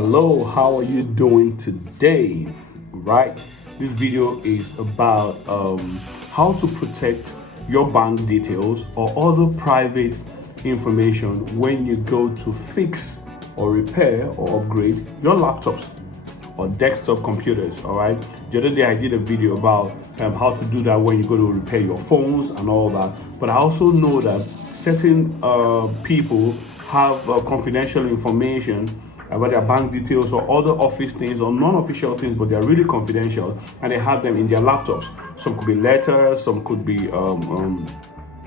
Hello, how are you doing today? Right, this video is about how to protect your bank details or other private information when you go to fix or repair or upgrade your laptops or desktop computers. All right, the other day I did a video about how to do that when you go to repair your phones and all that, but I also know that certain people have confidential information about their bank details or other office things or non-official things, but they're really confidential and they have them in their laptops. Some could be letters, some could be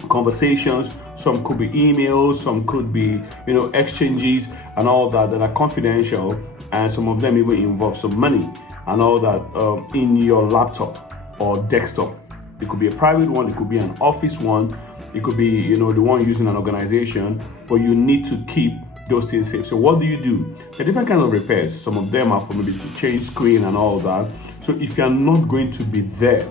conversations, some could be emails, some could be exchanges and all that are confidential, and some of them even involve some money and all that in your laptop or desktop. It could be a private one, it could be an office one, it could be the one using an organization, but you need to keep those things safe. So what do? There are different kinds of repairs. Some of them are for maybe to change screen and all that. So if you're not going to be there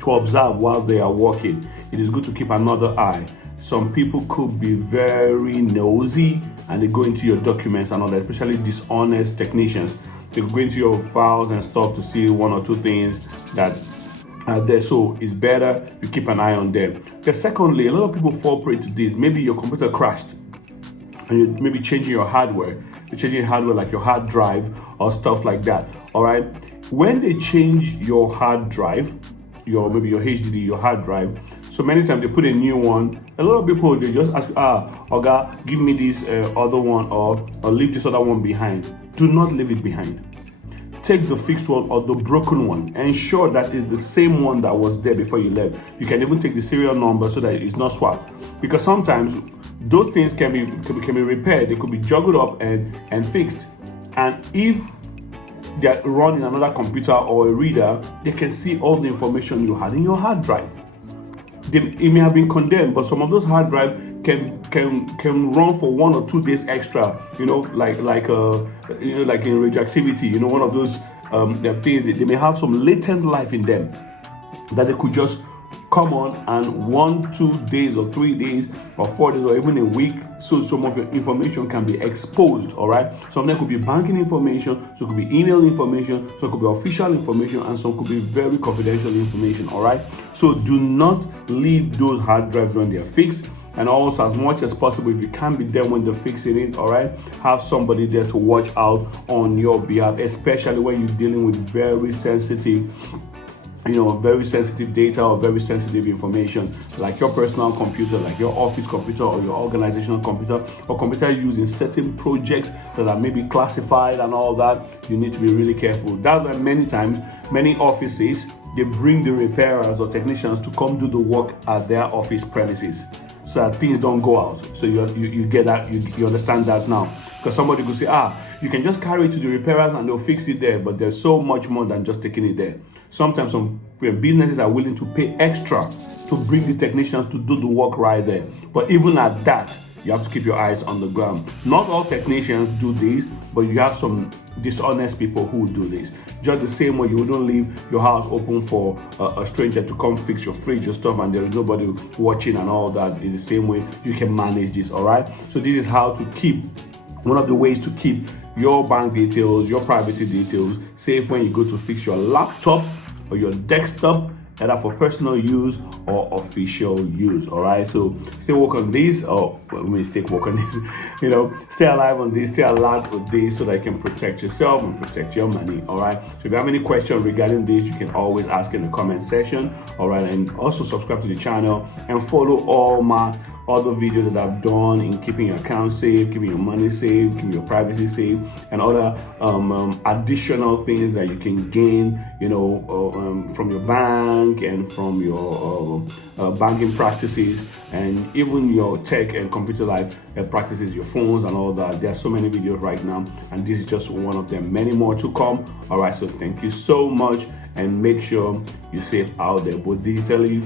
to observe while they are working, it is good to keep another eye. Some people could be very nosy and they go into your documents and all that, especially dishonest technicians. They go into your files and stuff to see one or two things that are there. So it's better you keep an eye on them. But secondly, a lot of people fall prey to this. Maybe your computer crashed and you maybe changing your hardware. You're changing hardware like your hard drive or stuff like that. All right. When they change your hard drive, maybe your HDD, your hard drive, so many times they put a new one. A lot of people, they just ask, Oga, give me this other one or leave this other one behind. Do not leave it behind. Take the fixed one or the broken one. Ensure that it's the same one that was there before you left. You can even take the serial number so that it's not swapped. Because sometimes those things can be repaired. They could be juggled up and fixed. And if they're running another computer or a reader, they can see all the information you had in your hard drive. It may have been condemned, but some of those hard drives can run for 1 or 2 days extra. Like in radioactivity. One of those things. They may have some latent life in them that they could just come on and 1, 2 days or 3 days or 4 days or even a week, so some of your information can be exposed. All right, some of them could be banking information, so it could be email information, so it could be official information, and some could be very confidential information. All right, so do not leave those hard drives when they are fixed. And also, as much as possible, if you can't be there when they're fixing it, all right, have somebody there to watch out on your behalf, especially when you're dealing with very sensitive data or very sensitive information, like your personal computer, like your office computer or your organizational computer, or computer used in certain projects that are maybe classified and all that. You need to be really careful. That's why many times, many offices, they bring the repairers or technicians to come do the work at their office premises, so that things don't go out. So you get that, you understand that now. Because somebody could say, you can just carry it to the repairers and they'll fix it there, but there's so much more than just taking it there. Sometimes some businesses are willing to pay extra to bring the technicians to do the work right there. But even at that, you have to keep your eyes on the ground. Not all technicians do this, but you have some dishonest people who do this. Just the same way you wouldn't leave your house open for a stranger to come fix your fridge or stuff and there is nobody watching and all that. In the same way, you can manage this. All right. So this is how to keep, one of the ways to keep your bank details, your privacy details safe when you go to fix your laptop or your desktop, either for personal use or official use. All right, so stay work on this, or stay work on this. Stay alive on this, stay alert with this, so that you can protect yourself and protect your money. All right, so if you have any questions regarding this, you can always ask in the comment section. All right, and also subscribe to the channel and follow all my other videos that I've done in keeping your account safe, keeping your money safe, keeping your privacy safe, and other additional things that you can gain, from your bank and from your banking practices, and even your tech and computer life practices, your phones and all that. There are so many videos right now, and this is just one of them. Many more to come. All right, so thank you so much, and make sure you're safe out there, both digitally,